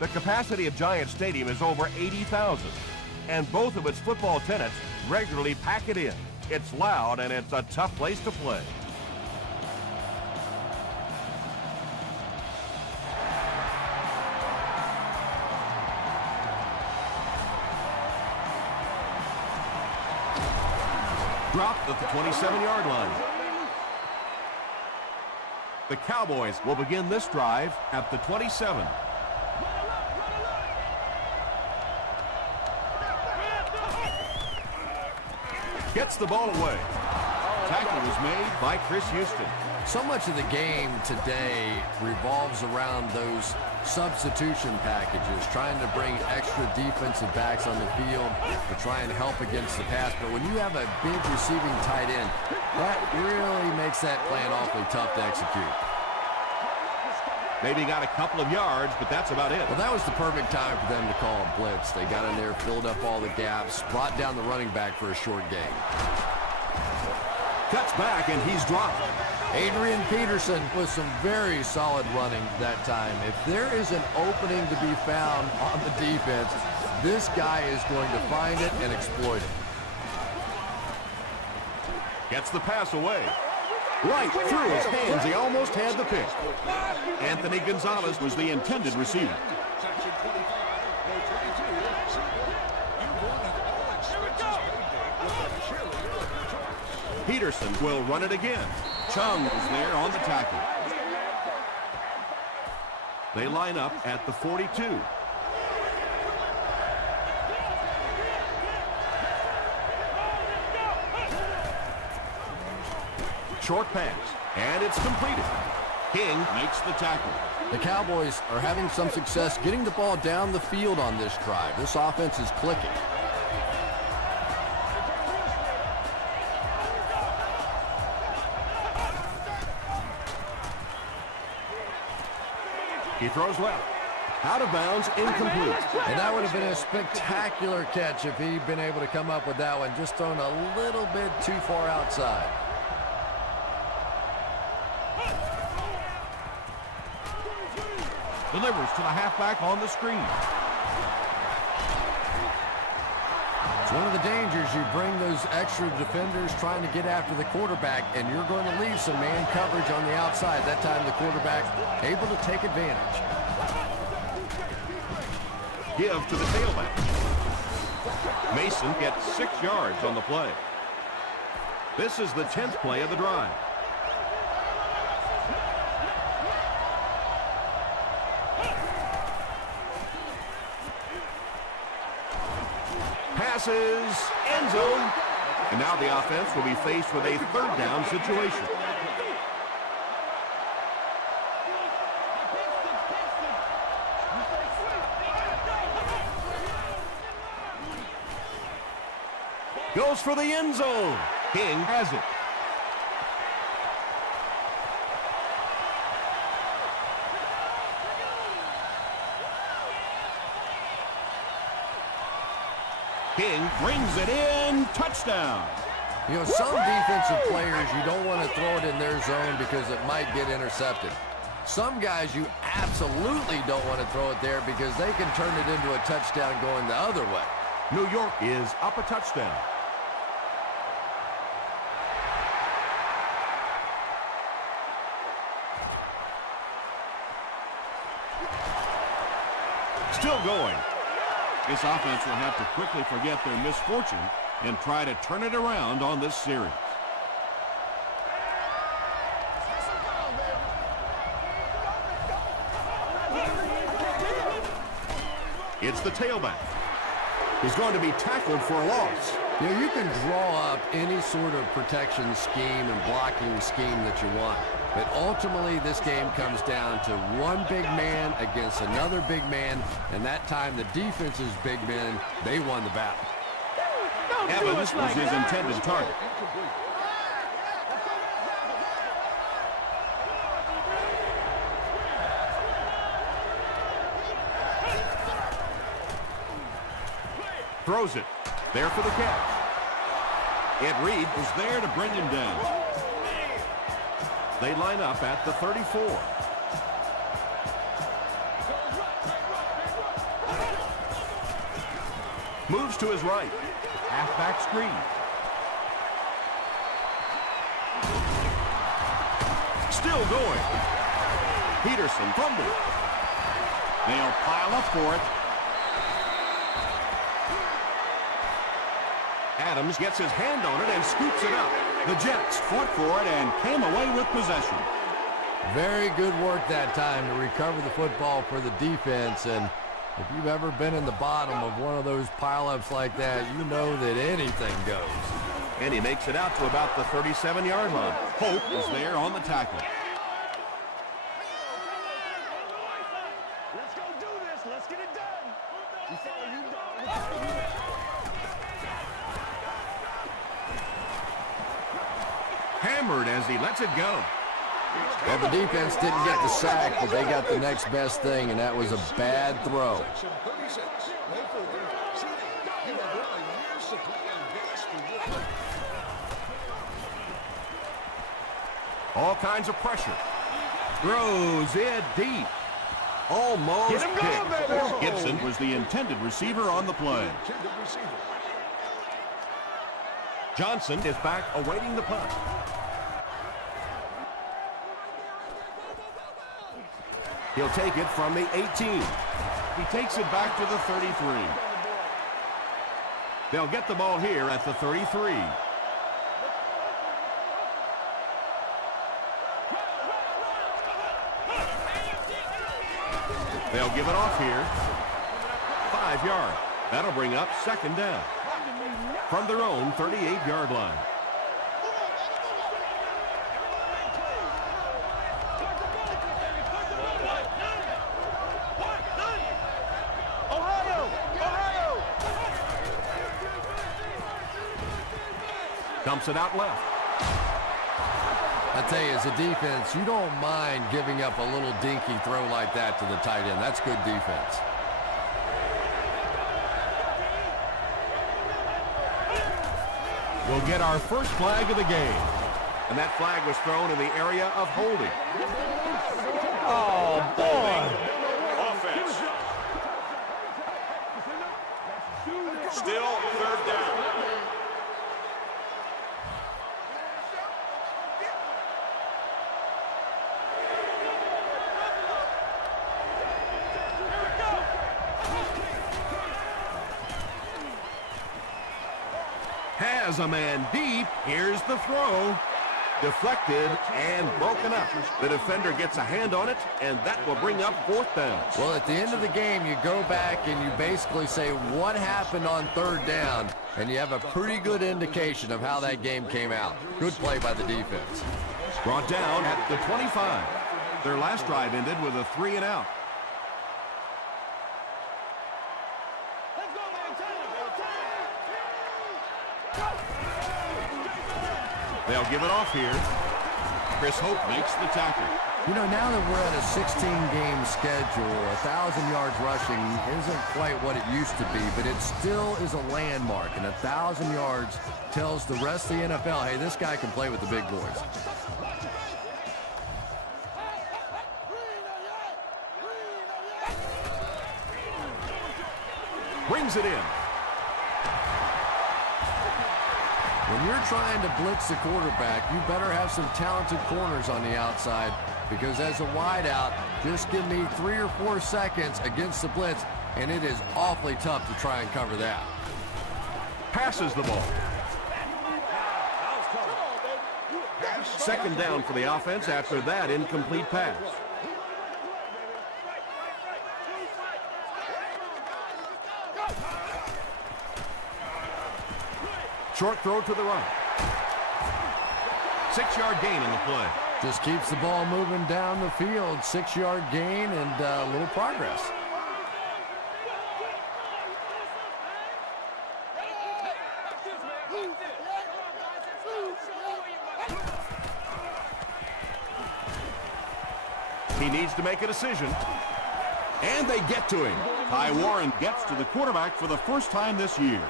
The capacity of Giant Stadium is over 80,000, and both of its football tenants regularly pack it in. It's loud, and it's a tough place to play. Dropped at the 27-yard line. The Cowboys will begin this drive at the 27. Gets the ball away. Tackle was made by Chris Houston. So much of the game today revolves around those substitution packages, trying to bring extra defensive backs on the field to try and help against the pass. But when you have a big receiving tight end, that really makes that plan awfully tough to execute. Maybe got a couple of yards, but that's about it. Well, that was the perfect time for them to call a blitz. They got in there, filled up all the gaps, brought down the running back for a short gain. Cuts back, and he's dropped. Adrian Peterson with some very solid running that time. If there is an opening to be found on the defense, this guy is going to find it and exploit it. Gets the pass away. Right through his hands. He almost had the pick. Anthony Gonzalez was the intended receiver. Peterson will run it again. Chung is there on the tackle. They line up at the 42. Short pass, and it's completed. King makes the tackle. The Cowboys are having some success getting the ball down the field on this drive. This offense is clicking. He throws left. Out of bounds, incomplete. And that would have been a spectacular catch if he'd been able to come up with that one. Just thrown a little bit too far outside. Delivers to the halfback on the screen. It's one of the dangers. You bring those extra defenders trying to get after the quarterback, and you're going to leave some man coverage on the outside. That time the quarterback able to take advantage. Give to the tailback. Mason gets 6 yards on the play. This is the 10th play of the drive. Passes, end zone. And now the offense will be faced with a third down situation. Goes for the end zone. King has it. King brings it in. Touchdown. You know, some defensive players, you don't want to throw it in their zone because it might get intercepted. Some guys, you absolutely don't want to throw it there because they can turn it into a touchdown going the other way. New York is up a touchdown. Still going. This offense will have to quickly forget their misfortune and try to turn it around on this series. It's the tailback. He's going to be tackled for a loss. You know, you can draw up any sort of protection scheme and blocking scheme that you want. But ultimately, this game comes down to one big man against another big man. And that time, the defense's big men, they won the battle. Evans was his intended target. Throws it. There for the catch. Ed Reed was there to bring him down. They line up at the 34. Moves to his right. Halfback screen. Still going. Peterson fumbles. They'll pile up for it. Adams gets his hand on it and scoops it up. The Jets fought for it and came away with possession. Very good work that time to recover the football for the defense. And if you've ever been in the bottom of one of those pileups like that, you know that anything goes. And he makes it out to about the 37-yard line. Hope is there on the tackle. Let's go do this. Let's get it done. Hammered as he lets it go. Well, the defense didn't get the sack, but they got the next best thing, and that was a bad throw. All kinds of pressure. Throws it deep. Almost Get him going, baby. Gibson was the intended receiver on the play. Johnson is back awaiting the punt. He'll take it from the 18. He takes it back to the 33. They'll get the ball here at the 33. They'll give it off here. 5 yards. That'll bring up second down. From their own 38-yard line. Dumps it out left. I tell you, as a defense, you don't mind giving up a little dinky throw like that to the tight end. That's good defense. We'll get our first flag of the game. And that flag was thrown in the area of holding. Oh, boy. Offense. Still third down. Has a man deep. Here's the throw. Deflected and broken up. The defender gets a hand on it, and that will bring up fourth down. Well, at the end of the game, you go back and you basically say what happened on third down, and you have a pretty good indication of how that game came out. Good play by the defense. Brought down at the 25. Their last drive ended with a 3-and-out. They'll give it off here. Chris Hope makes the tackle. You know, now that we're at a 16-game schedule, 1,000 yards rushing isn't quite what it used to be, but it still is a landmark, and 1,000 yards tells the rest of the NFL, hey, this guy can play with the big boys. Brings it in. When you're trying to blitz the quarterback, you better have some talented corners on the outside, because as a wideout, just give me 3 or 4 seconds against the blitz, and it is awfully tough to try and cover that. Passes the ball. Second down for the offense after that incomplete pass. Short throw to the right. 6-yard gain in the play. Just keeps the ball moving down the field. 6-yard gain and a little progress. He needs to make a decision. And they get to him. Ty Warren gets to the quarterback for the first time this year.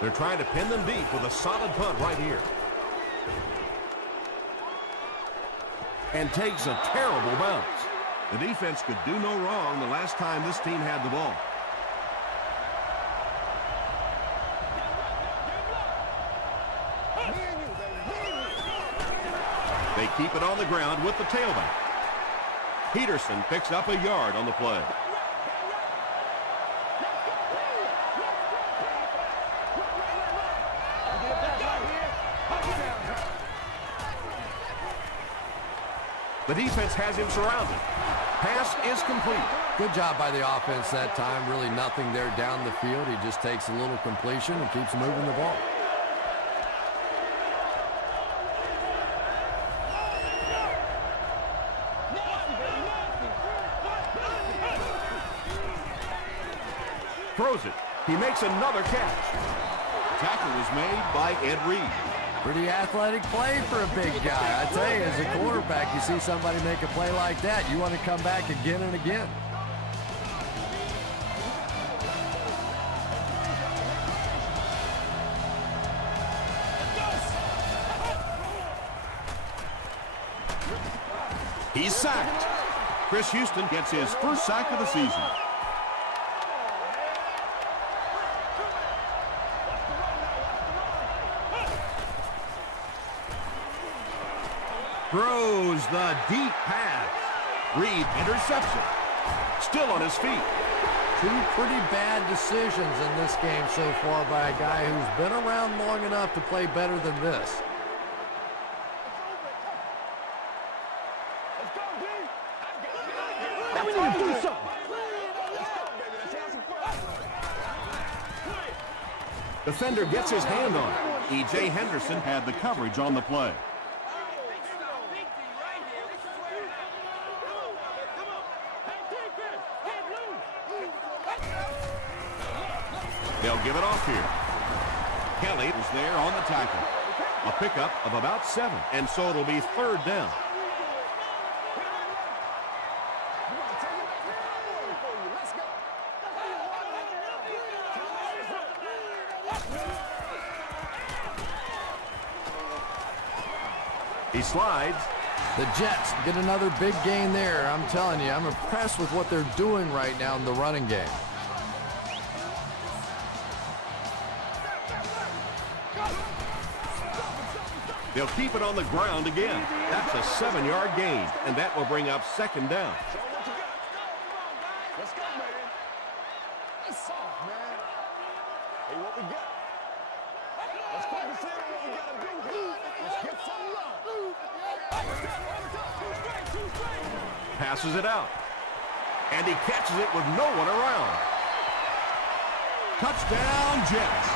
They're trying to pin them deep with a solid punt right here. And takes a terrible bounce. The defense could do no wrong the last time this team had the ball. keep it on the ground with the tailback. Peterson picks up a yard on the play. The defense has him surrounded. Pass is complete. Good job by the offense that time. Really nothing there down the field. He just takes a little completion and keeps moving the ball. Throws it. He makes another catch. Tackle was made by Ed Reed. Pretty athletic play for a big guy. I tell you, as a quarterback, you see somebody make a play like that, you want to come back again and again. He's sacked. Chris Houston gets his first sack of the season. Throws the deep pass. Reed interception. Still on his feet. Two pretty bad decisions in this game so far by a guy who's been around long enough to play better than this. Now we need to do something. Defender gets his hand on it. E.J. Henderson had the coverage on the play. They'll give it off here. Kelly is there on the tackle. A pickup of about 7, and so it'll be 3rd down. He slides. The Jets get another big gain there. I'm telling you, I'm impressed with what they're doing right now in the running game. They'll keep it on the ground again. That's a 7-yard gain, and that will bring up 2nd down. Let's go, man. It's soft, man. Hey, what we got? Let's focus in on what we got to do here. Let's get some love. Passes it out. And he catches it with no one around. Touchdown, Jets.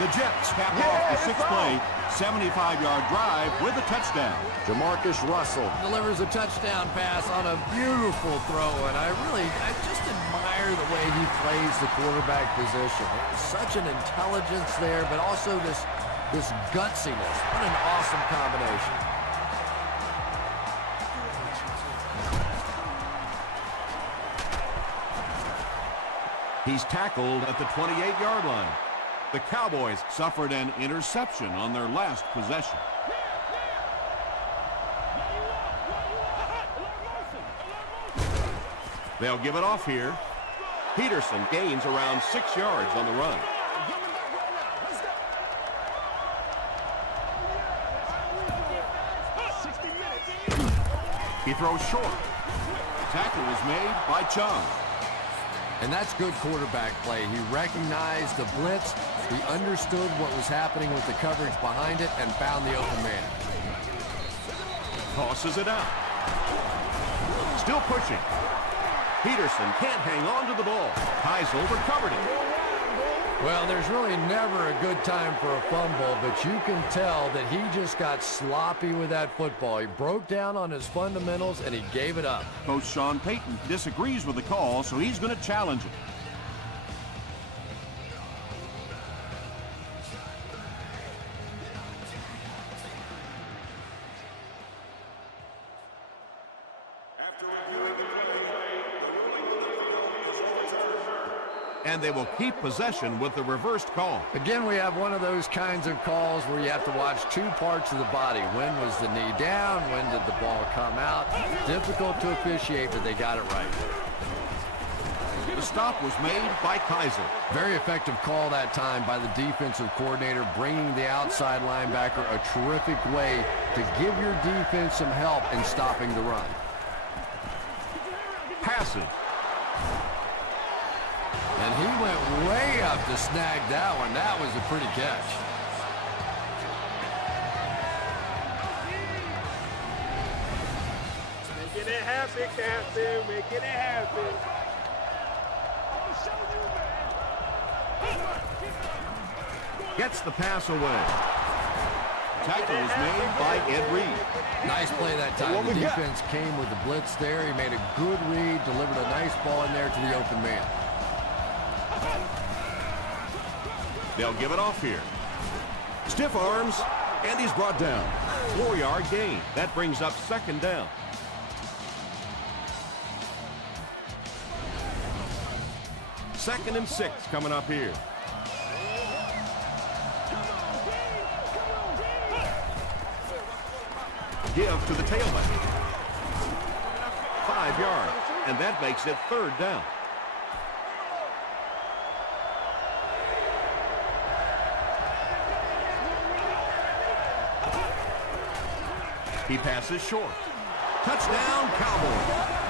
The Jets cap off the 6-play, 75-yard drive with a touchdown. Jamarcus Russell delivers a touchdown pass on a beautiful throw, and I just admire the way he plays the quarterback position. There's such an intelligence there, but also this gutsiness. What an awesome combination. He's tackled at the 28-yard line. The Cowboys suffered an interception on their last possession. They'll give it off here. Peterson gains around 6 yards on the run. He throws short. Tackle was made by Chung. And that's good quarterback play. He recognized the blitz, he understood what was happening with the coverage behind it, and found the open man. Tosses it out. Still pushing. Peterson can't hang on to the ball. Heisel recovered it. Well, there's really never a good time for a fumble, but you can tell that he just got sloppy with that football. He broke down on his fundamentals, and he gave it up. Coach Sean Payton disagrees with the call, so he's going to challenge it. And they will keep possession with the reversed call. Again, we have one of those kinds of calls where you have to watch two parts of the body. When was the knee down? When did the ball come out? Difficult to officiate, but they got it right. The stop was made by Kaiser. Very effective call that time by the defensive coordinator, bringing the outside linebacker a terrific way to give your defense some help in stopping the run. Passes. And he went way up to snag that one. That was a pretty catch. Making it happen, Captain. Making it happen. Gets the pass away. Tackle was made by Ed Reed. Nice play that time. The defense came with the blitz there. He made a good read, delivered a nice ball in there to the open man. They'll give it off here. Stiff arms, and he's brought down. 4-yard gain. That brings up second down. Second and 6 coming up here. Give to the tailback. 5 yards, and that makes it third down. He passes short. Touchdown, Cowboys.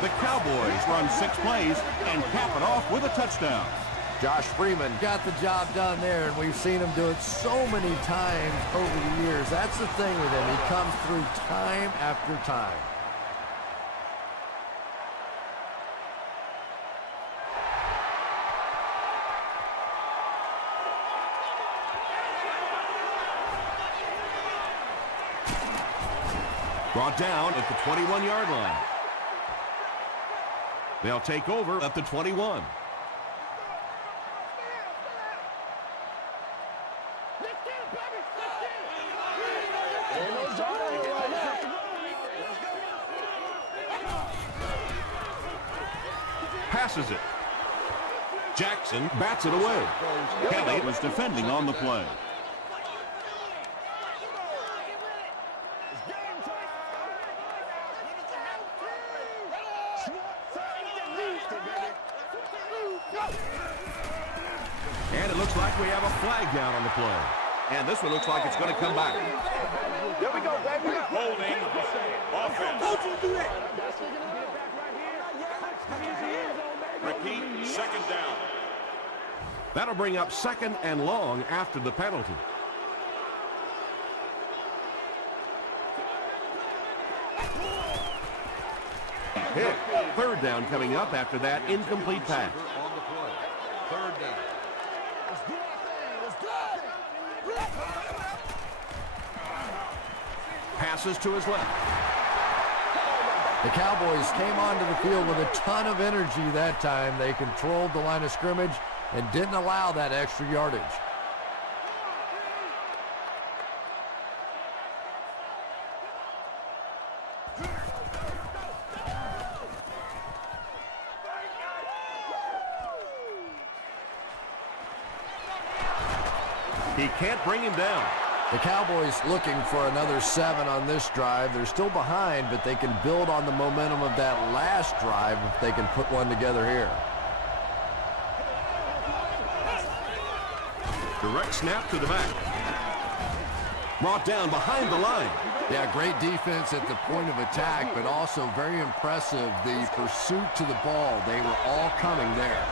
The Cowboys run 6 plays and cap it off with a touchdown. Josh Freeman got the job done there, and we've seen him do it so many times over the years. That's the thing with him. He comes through time after time. Brought down at the 21-yard line. They'll take over at the 21. Passes it. Jackson bats it away. Kelly was defending on the play. And it looks like we have a flag down on the play. And this one looks like it's going to come back. There we go, baby. Holding. Offense. Repeat, second down. That'll bring up second and long after the penalty. Hit. Third down coming up after that incomplete pass. Third down. Passes to his left. The Cowboys came onto the field with a ton of energy that time. They controlled the line of scrimmage and didn't allow that extra yardage. He can't bring him down. The Cowboys looking for another 7 on this drive. They're still behind, but they can build on the momentum of that last drive if they can put one together here. Direct snap to the back. Brought down behind the line. Yeah, great defense at the point of attack, but also very impressive the pursuit to the ball. They were all coming there.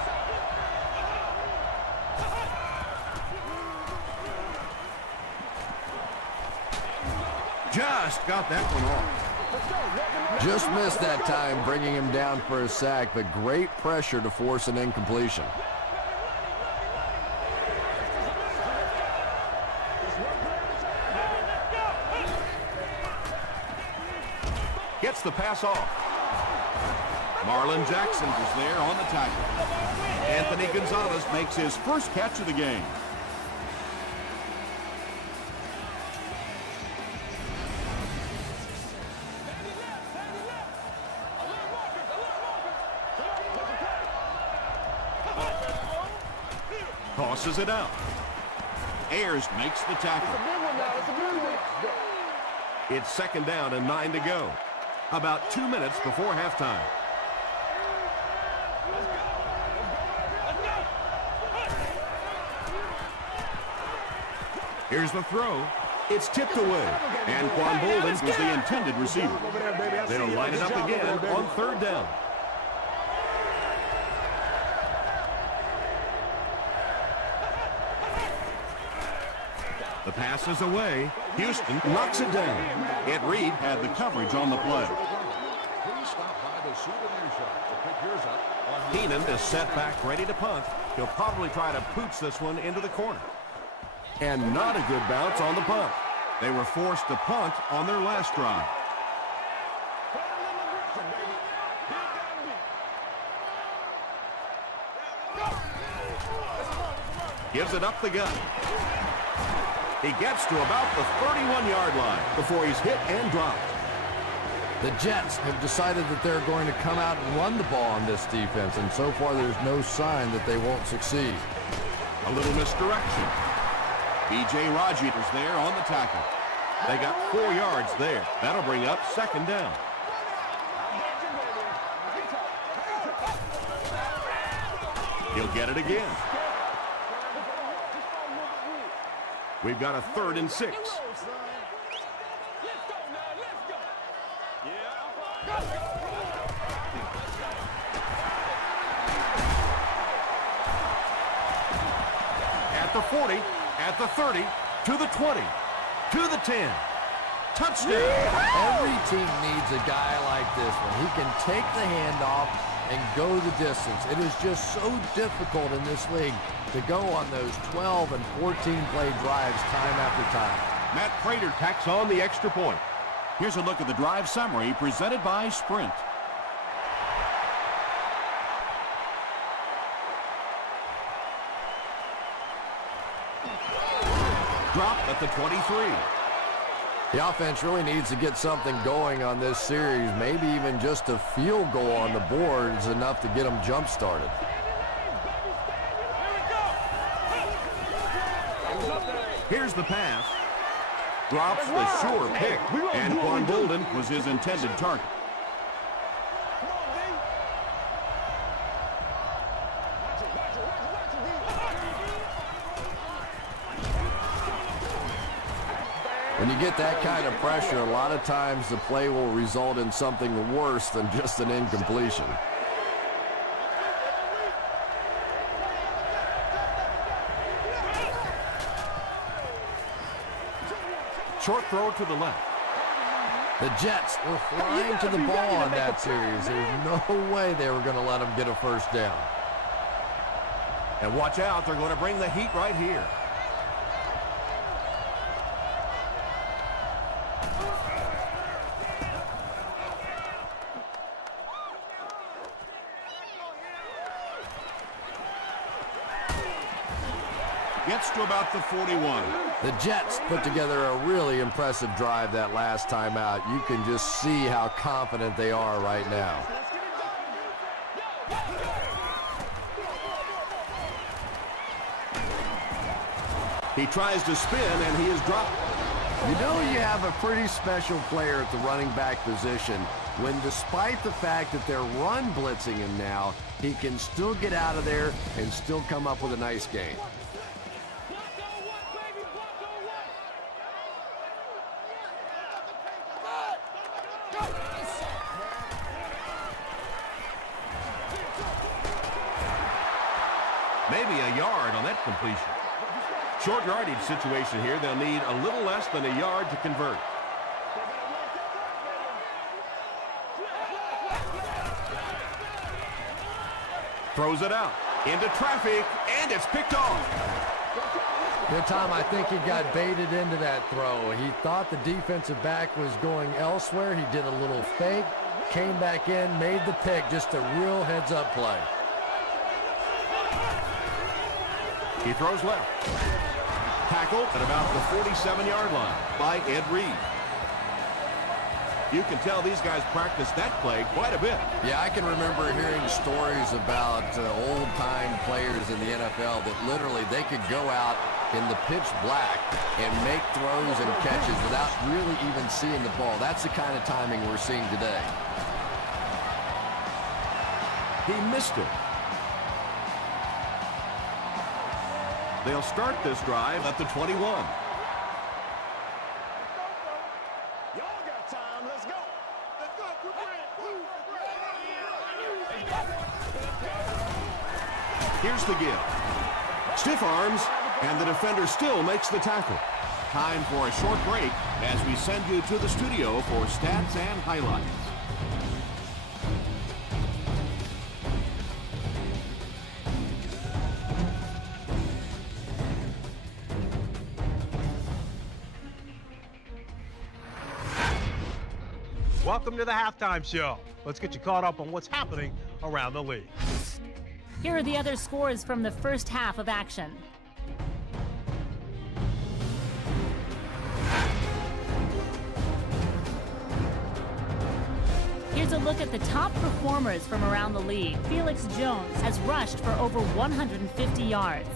Just got that one off. Just missed that time, bringing him down for a sack, but great pressure to force an incompletion. Gets the pass off. Marlon Jackson is there on the tackle. Anthony Gonzalez makes his first catch of the game. Tosses it out. Ayers makes the tackle. It's second down and 9 to go. About 2 minutes before halftime. Here's the throw. It's tipped away. And Quan Bolden was the intended receiver. They'll line it up again on third down. The pass is away. Houston knocks it down. Ed Reed had the coverage on the play. Keenan is set back, ready to punt. He'll probably try to pooch this one into the corner. And not a good bounce on the punt. They were forced to punt on their last drive. Gives it up the gut. He gets to about the 31-yard line before he's hit and dropped. The Jets have decided that they're going to come out and run the ball on this defense, and so far there's no sign that they won't succeed. A little misdirection. B.J. Rogers there on the tackle. They got 4 yards there. That'll bring up second down. He'll get it again. We've got a 3rd and 6. At the 40, at the 30, to the 20, to the 10. Touchdown! Every team needs a guy like this one. He can take the handoff and go the distance. It is just so difficult in this league to go on those 12 and 14-play drives time after time. Matt Prater tacks on the extra point. Here's a look at the drive summary presented by Sprint. Dropped at the 23. The offense really needs to get something going on this series. Maybe even just a field goal on the board is enough to get them jump-started. Here's the pass. Drops the sure pick, and Quan Bolden was his intended target. When you get that kind of pressure, a lot of times the play will result in something worse than just an incompletion. Short throw to the left. The Jets were flying to the ball on that series. There's no way they were going to let them get a first down. And watch out, they're going to bring the heat right here. Gets to about the 41. The Jets put together a really impressive drive that last time out. You can just see how confident they are right now. He tries to spin, and he is dropped. You know you have a pretty special player at the running back position when, despite the fact that they're run blitzing him now, he can still get out of there and still come up with a nice gain. Maybe a yard on that completion. Short yardage situation here. They'll need a little less than a yard to convert. Throws it out into traffic, and it's picked off. Good time. I think he got baited into that throw. He thought the defensive back was going elsewhere. He did a little fake, came back in, made the pick. Just a real heads-up play. He throws left. Tackled at about the 47-yard line by Ed Reed. You can tell these guys practice that play quite a bit. Yeah, I can remember hearing stories about old-time players in the NFL that literally they could go out in the pitch black and make throws and catches without really even seeing the ball. That's the kind of timing we're seeing today. He missed it. They'll start this drive at the 21. Here's the give. Stiff arms, and the defender still makes the tackle. Time for a short break as we send you to the studio for stats and highlights. Welcome to the halftime show. Let's get you caught up on what's happening around the league. Here are the other scores from the first half of action. Here's a look at the top performers from around the league. Felix Jones has rushed for over 150 yards.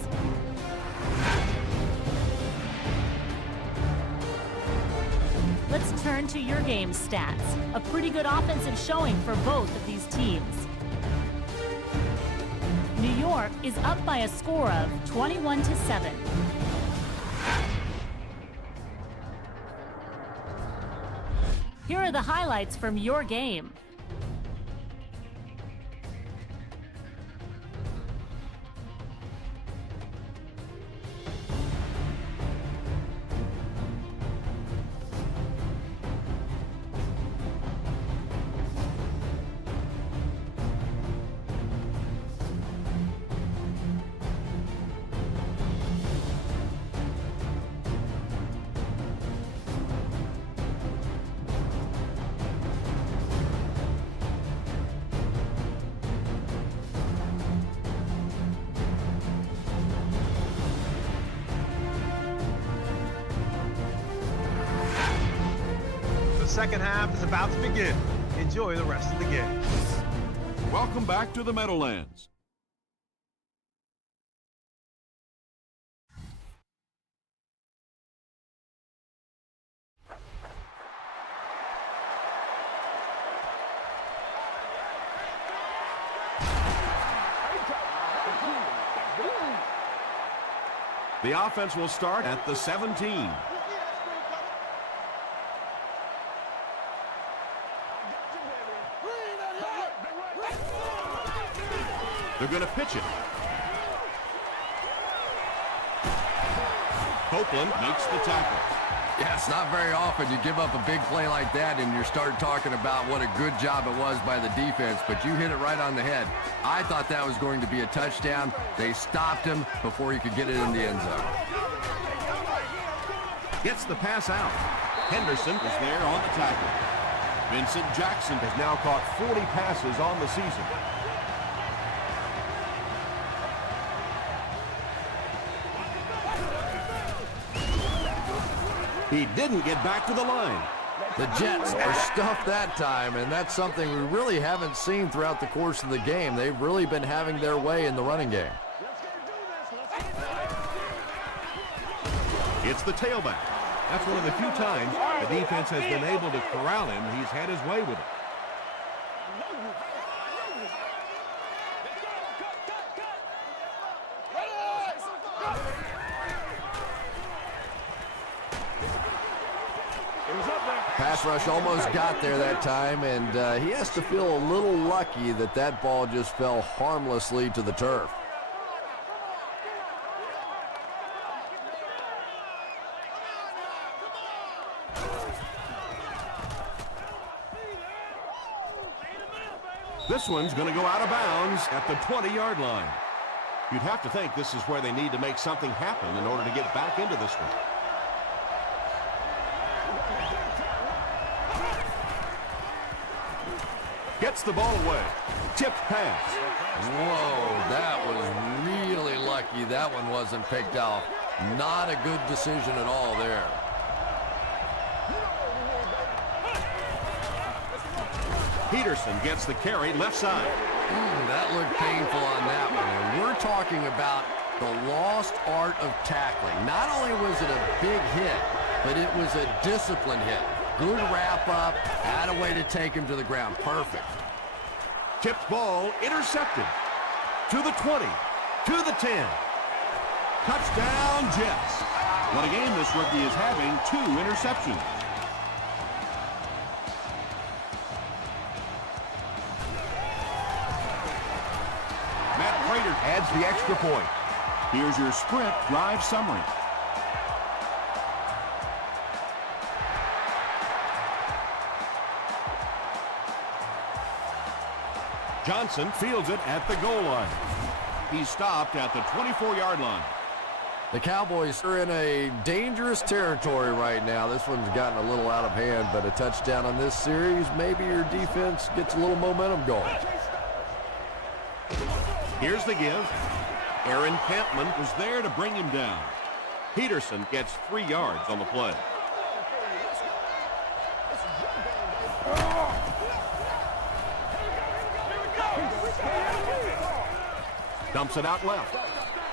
Let's turn to your game stats. A pretty good offensive showing for both of these teams. New York is up by a score of 21-7. Here are the highlights from your game. The second half is about to begin. Enjoy the rest of the game. Welcome back to the Meadowlands. The offense will start at the 17. They're going to pitch it. Copeland makes the tackle. Yeah, it's not very often you give up a big play like that and you start talking about what a good job it was by the defense, but you hit it right on the head. I thought that was going to be a touchdown. They stopped him before he could get it in the end zone. Gets the pass out. Henderson is there on the tackle. Vincent Jackson has now caught 40 passes on the season. He didn't get back to the line. The Jets are stuffed that time, and that's something we really haven't seen throughout the course of the game. They've really been having their way in the running game. It's the tailback. That's one of the few times the defense has been able to corral him. He's had his way with it. Pass rush almost got there that time, and he has to feel a little lucky that that ball just fell harmlessly to the turf. This one's going to go out of bounds at the 20-yard line. You'd have to think this is where they need to make something happen in order to get back into this one. Gets the ball away. Tipped pass. Whoa, that was really lucky that one wasn't picked off. Not a good decision at all there. Peterson gets the carry left side. That looked painful on that one. And we're talking about the lost art of tackling. Not only was it a big hit, but it was a disciplined hit. Good wrap up, had a way to take him to the ground. Perfect. Tipped ball intercepted. To the 20, to the 10. Touchdown Jets. What a game this rookie is having, 2 interceptions. Peter adds the extra point. Here's your sprint drive summary. Johnson fields it at the goal line. He's stopped at the 24-yard line. The Cowboys are in a dangerous territory right now. This one's gotten a little out of hand, but a touchdown on this series, maybe your defense gets a little momentum going. Here's the give. Aaron Campman was there to bring him down. Peterson gets 3 yards on the play. Dumps it out left.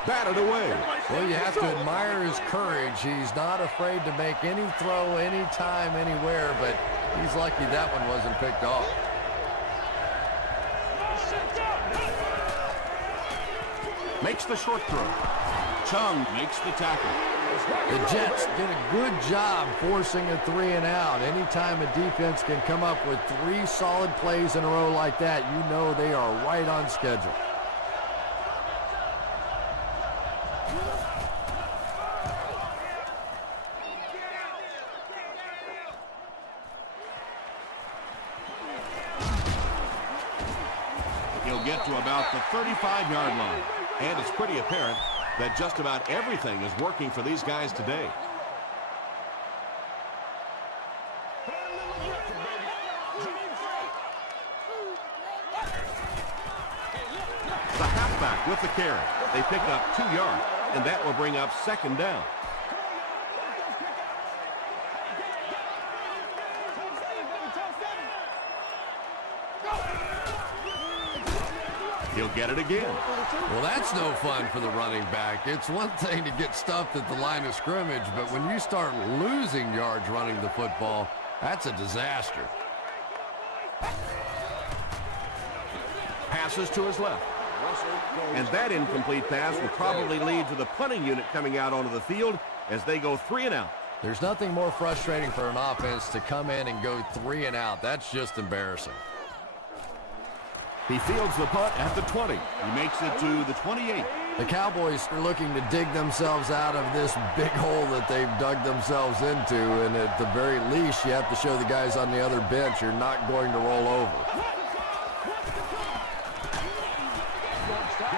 Batted away. Well, you have to admire his courage. He's not afraid to make any throw, anytime, anywhere, but he's lucky that one wasn't picked off. Makes the short throw. Chung makes the tackle. The Jets did a good job forcing a 3 and out. Anytime a defense can come up with 3 solid plays in a row like that, you know they are right on schedule. He'll get to about the 35-yard line. And it's pretty apparent that just about everything is working for these guys today. The halfback with the carry. They pick up 2 yards, and that will bring up 2nd down. He'll get it again. Well, that's no fun for the running back. It's one thing to get stuffed at the line of scrimmage, but when you start losing yards running the football, that's a disaster. Passes to his left. And that incomplete pass will probably lead to the punting unit coming out onto the field as they go 3 and out. There's nothing more frustrating for an offense to come in and go 3 and out. That's just embarrassing. He fields the punt at the 20. He makes it to the 28. The Cowboys are looking to dig themselves out of this big hole that they've dug themselves into, and at the very least, you have to show the guys on the other bench you're not going to roll over.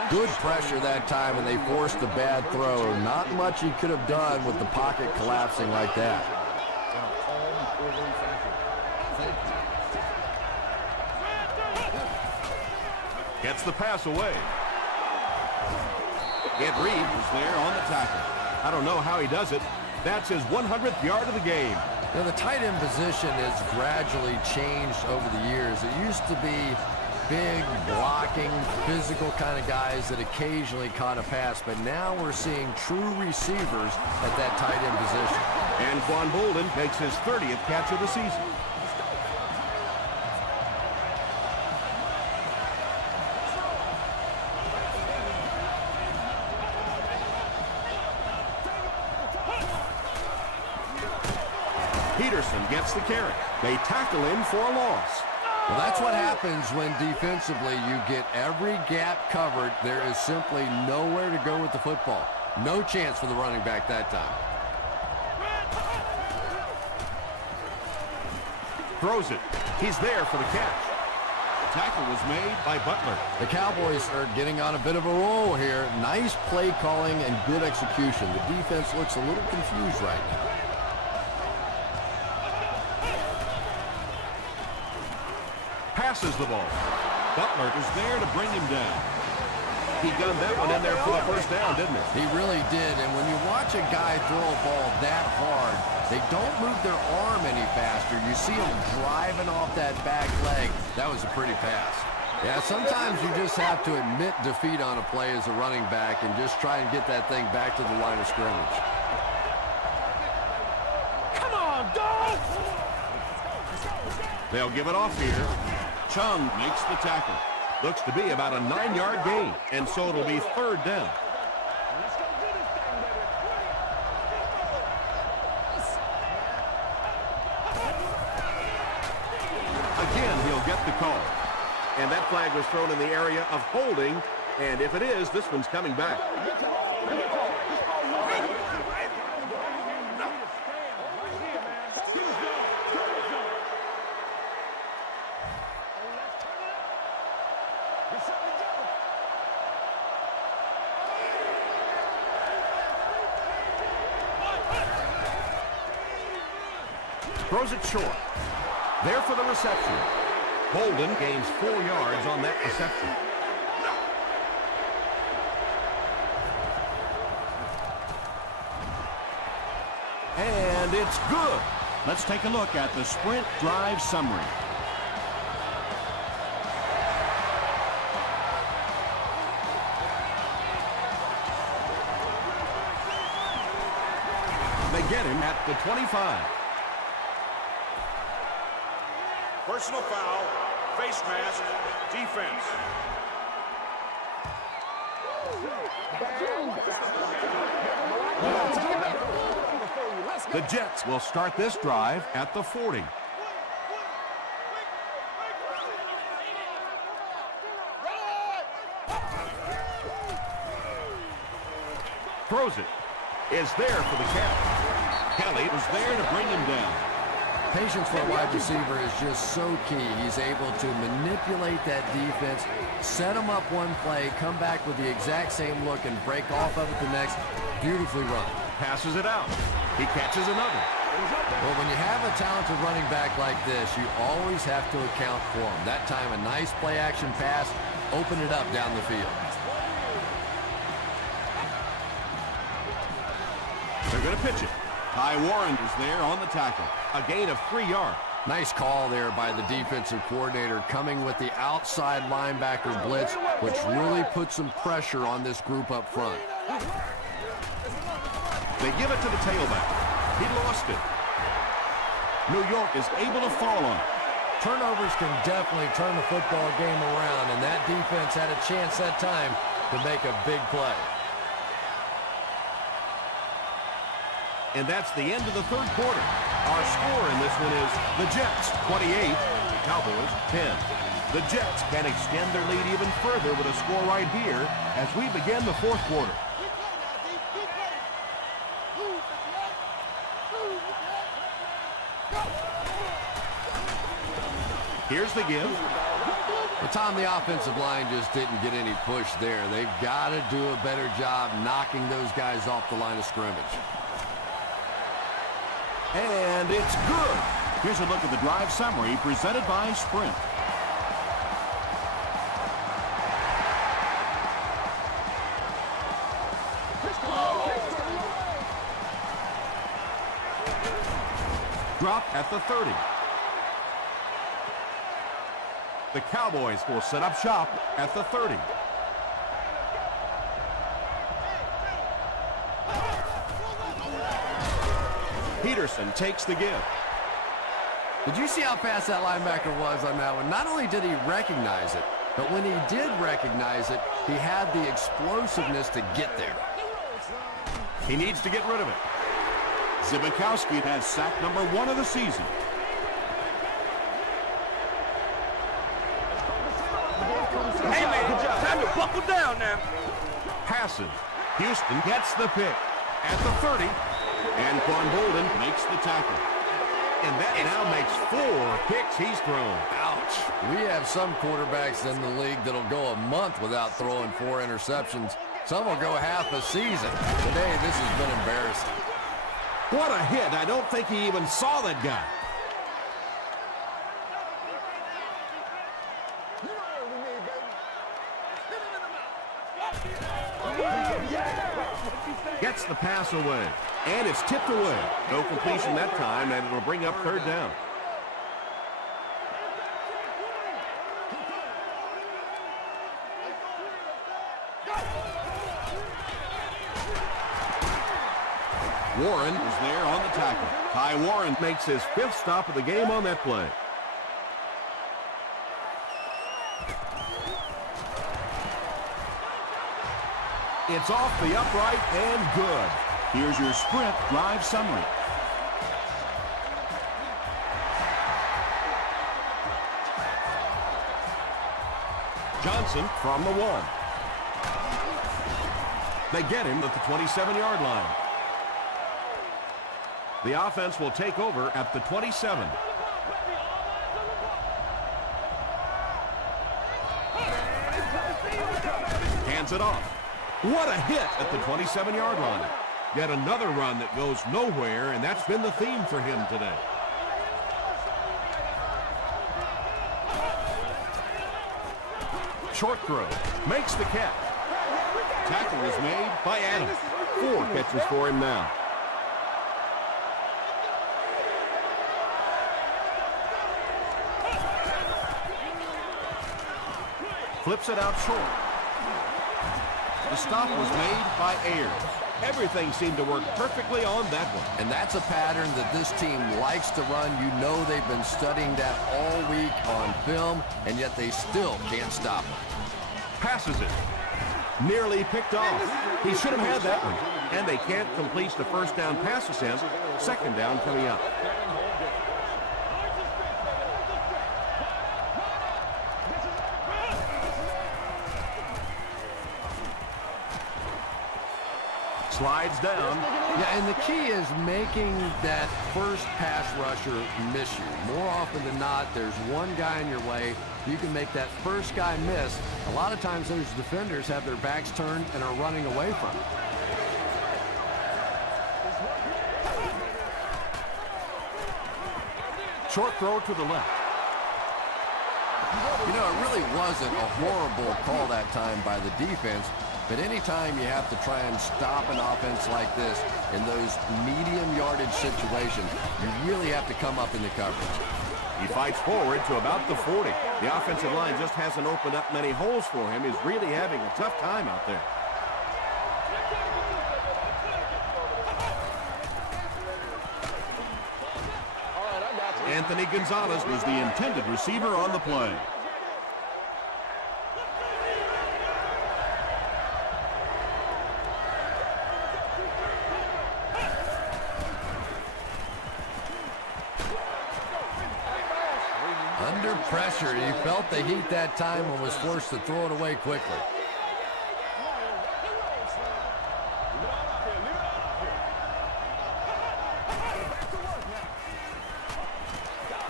Good pressure that time, and they forced a bad throw. Not much he could have done with the pocket collapsing like that. Gets the pass away. Ed Reed was there on the tackle. I don't know how he does it. That's his 100th yard of the game. Now, the tight end position has gradually changed over the years. It used to be big, blocking, physical kind of guys that occasionally caught a pass, but now we're seeing true receivers at that tight end position. And Quan Bolden makes his 30th catch of the season. Peterson gets the carry. They tackle him for a loss. Well, that's what happens when defensively you get every gap covered. There is simply nowhere to go with the football. No chance for the running back that time. Throws it. He's there for the catch. The tackle was made by Butler. The Cowboys are getting on a bit of a roll here. Nice play calling and good execution. The defense looks a little confused right now. Passes the ball. Butler is there to bring him down. He gunned that one in there for the first down, didn't he? He really did, and when you watch a guy throw a ball that hard, they don't move their arm any faster. You see them driving off that back leg. That was a pretty pass. Yeah, sometimes you just have to admit defeat on a play as a running back and just try and get that thing back to the line of scrimmage. Come on, dog! They'll give it off here. Chung makes the tackle. Looks to be about a 9-yard gain, and so it'll be 3rd down. Again, he'll get the call. And that flag was thrown in the area of holding And if it is, this one's coming back. Throws it short. There for the reception. Bolden gains 4 yards on that reception. And it's good. Let's take a look at the sprint drive summary. They get him at the 25. Personal foul, face mask, defense. The Jets will start this drive at the 40. Throws it. Is there for the catch. Kelly was there to bring him down. Patience for a wide receiver is just so key. He's able to manipulate that defense, set them up one play, come back with the exact same look, and break off of it the next. Beautifully run. Passes it out. He catches another. Well, when you have a talented running back like this, you always have to account for him. That time, a nice play-action pass, open it up down the field. They're going to pitch it. Ty Warren is there on the tackle. A gain of 3 yards. Nice call there by the defensive coordinator, coming with the outside linebacker blitz, which really puts some pressure on this group up front. They give it to the tailback. He lost it. New York is able to fall on it. Turnovers can definitely turn the football game around, and that defense had a chance that time to make a big play. And that's the end of the third quarter. Our score in this one is the Jets 28, Cowboys 10. The Jets can extend their lead even further with a score right here as we begin the fourth quarter. Here's the give. Well, Tom, the offensive line just didn't get any push there. They've got to do a better job knocking those guys off the line of scrimmage. And it's good. Here's a look at the drive summary presented by Sprint. Drop at the 30. The Cowboys will set up shop at the 30. Peterson takes the give. Did you see how fast that linebacker was on that one? Not only did he recognize it, but when he did recognize it, he had the explosiveness to get there. He needs to get rid of it. Zibikowski has sack number 1 of the season. Hey, man, time to buckle down now. Passes. Houston gets the pick at the 30. And Quan Bolden makes the tackle. And that now makes 4 picks he's thrown. Ouch. We have some quarterbacks in the league that'll go a month without throwing 4 interceptions. Some will go half a season. Today, this has been embarrassing. What a hit. I don't think he even saw that guy. Gets the pass away. And it's tipped away. No completion that time, and it'll bring up third down. Warren is there on the tackle. Ty Warren makes his 5th stop of the game on that play. It's off the upright and good. Here's your Sprint drive summary. Johnson from the 1. They get him at the 27-yard line. The offense will take over at the 27. Hands it off. What a hit at the 27-yard line. Yet another run that goes nowhere, and that's been the theme for him today. Short throw. Makes the catch. Tackle is made by Adams. 4 catches for him now. Flips it out short. The stop was made by Ayers. Everything seemed to work perfectly on that one. And that's a pattern that this team likes to run. You know they've been studying that all week on film, and yet they still can't stop it. Passes it. Nearly picked off. He should have had that one. And they can't complete the first down pass attempt. Second down coming up. Slides down. Yeah, and the key is making that first pass rusher miss you. More often than not, there's one guy in your way. You can make that first guy miss. A lot of times those defenders have their backs turned and are running away from it. Short throw to the left. You know, it really wasn't a horrible call that time by the defense. But anytime you have to try and stop an offense like this in those medium yardage situations, you really have to come up in the coverage. He fights forward to about the 40. The offensive line just hasn't opened up many holes for him. He's really having a tough time out there. Anthony Gonzalez was the intended receiver on the play. Under pressure, he felt the heat that time and was forced to throw it away quickly.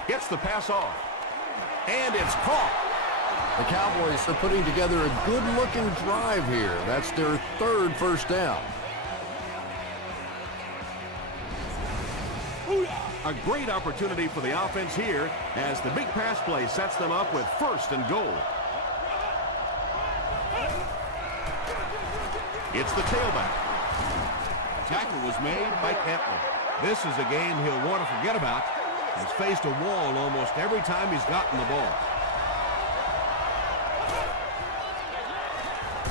Gets the pass off. And it's caught. The Cowboys are putting together a good-looking drive here. That's their third first down. A great opportunity for the offense here as the big pass play sets them up with first and goal. It's the tailback. Tackle was made by Kentner. This is a game he'll want to forget about. He's faced a wall almost every time he's gotten the ball.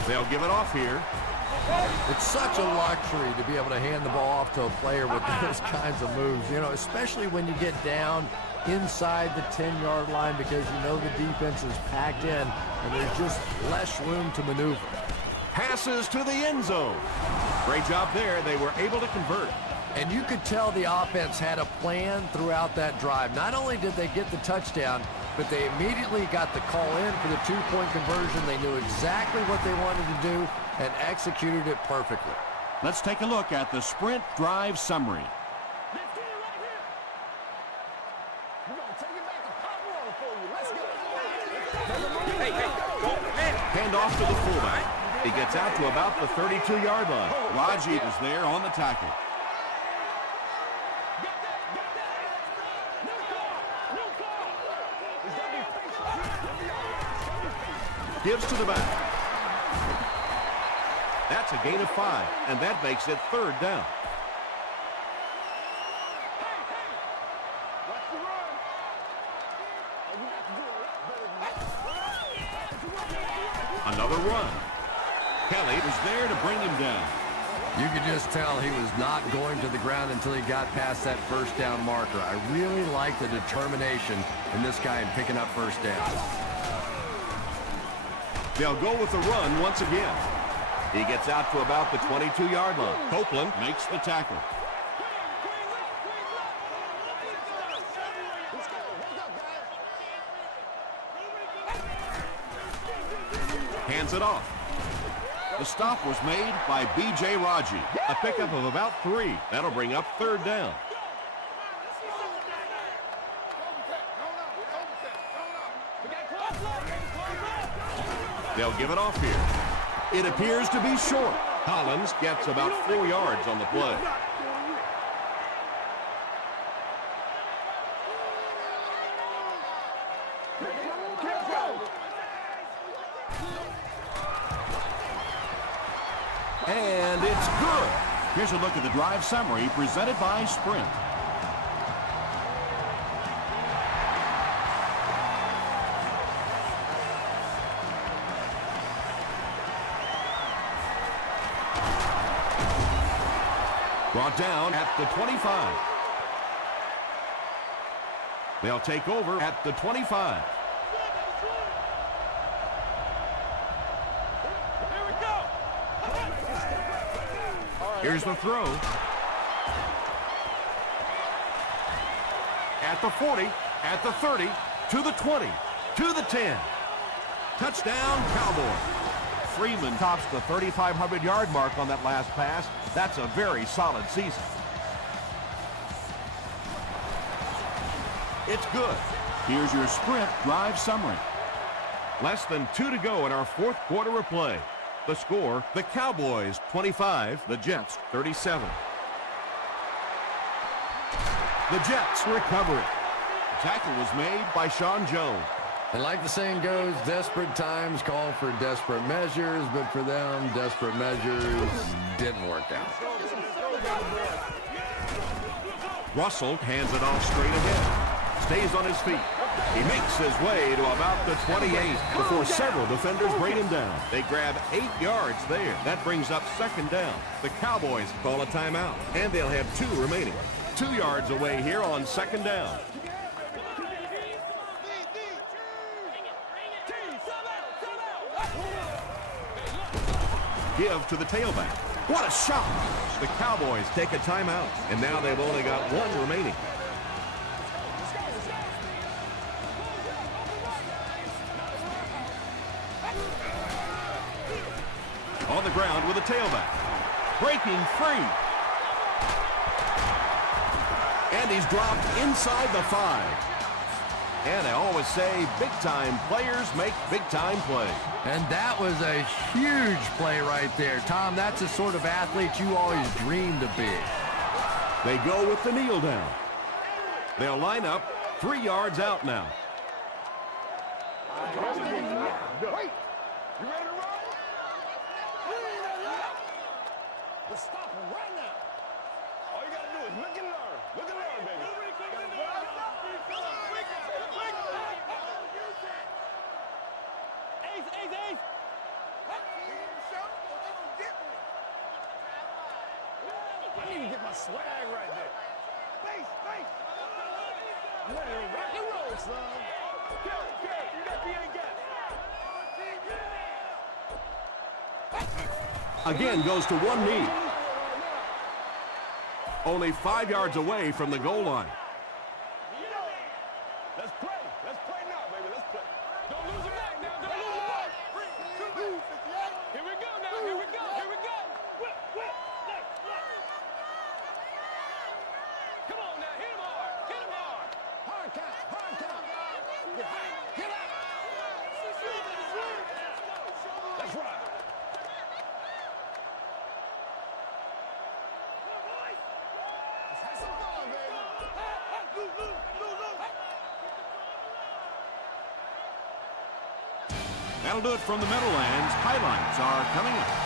They'll give it off here. It's such a luxury to be able to hand the ball off to a player with those kinds of moves, you know, especially when you get down inside the 10-yard line because you know the defense is packed in and there's just less room to maneuver. Passes to the end zone. Great job there. They were able to convert. And you could tell the offense had a plan throughout that drive. Not only did they get the touchdown, but they immediately got the call in for the two-point conversion. They knew exactly what they wanted to do and executed it perfectly. Let's take a look at the sprint drive summary. Hand off to the fullback. He gets out to about the 32-yard line. Raji is there on the tackle. Gives to the back. That's a gain of 5, and that makes it third down. Another run. Kelly was there to bring him down. You could just tell he was not going to the ground until he got past that first down marker. I really like the determination in this guy in picking up first down. They'll go with the run once again. He gets out to about the 22-yard line. Copeland makes the tackle. Hands it off. The stop was made by B.J. Raji. A pickup of about 3. That'll bring up 3rd down. They'll give it off here. It appears to be short. Collins gets about 4 yards on the play. And it's good. Here's a look at the drive summary presented by Sprint. Brought down at the 25. They'll take over at the 25. Here's the throw. At the 40, at the 30, to the 20, to the 10. Touchdown, Cowboys. Freeman tops the 3,500-yard mark on that last pass. That's a very solid season. It's good. Here's your Sprint drive summary. Less than 2 to go in our 4th quarter of play. The score, the Cowboys 25, the Jets 37. The Jets recover it. Tackle was made by Sean Jones. And like the saying goes, desperate times call for desperate measures, but for them, desperate measures didn't work out. Russell hands it off straight ahead. Stays on his feet. He makes his way to about the 28 before several defenders bring him down. They grab 8 yards there. That brings up 2nd down. The Cowboys call a timeout, and they'll have 2 remaining. 2 yards away here on 2nd down. Give to the tailback. What a shot! The Cowboys take a timeout, and now they've only got 1 remaining. On the ground with a tailback. Breaking free. And he's dropped inside the 5. And I always say, big-time players make big-time plays. And that was a huge play right there. Tom, that's the sort of athlete you always dreamed to be. They go with the kneel down. They'll line up 3 yards out now. Wait! You ready to run? Let's stop him right now. All you gotta do is look and learn. Look and learn, baby. Ace, ace, ace. I need to get my swag right there. Face, face. I'm ready to rock and roll, son. Okay, you got the ain't got. Again goes to one knee. Only 5 yards away from the goal line. Let's play. Let's play now, baby. Let's play. Don't lose your back now. Don't lose your back. Here we go now. Here we go. Here we go. Come on now. Hit him hard. Hit him hard. Hard count. Hard count. Get out. That's right. That'll do it from the Meadowlands. Highlights are coming up.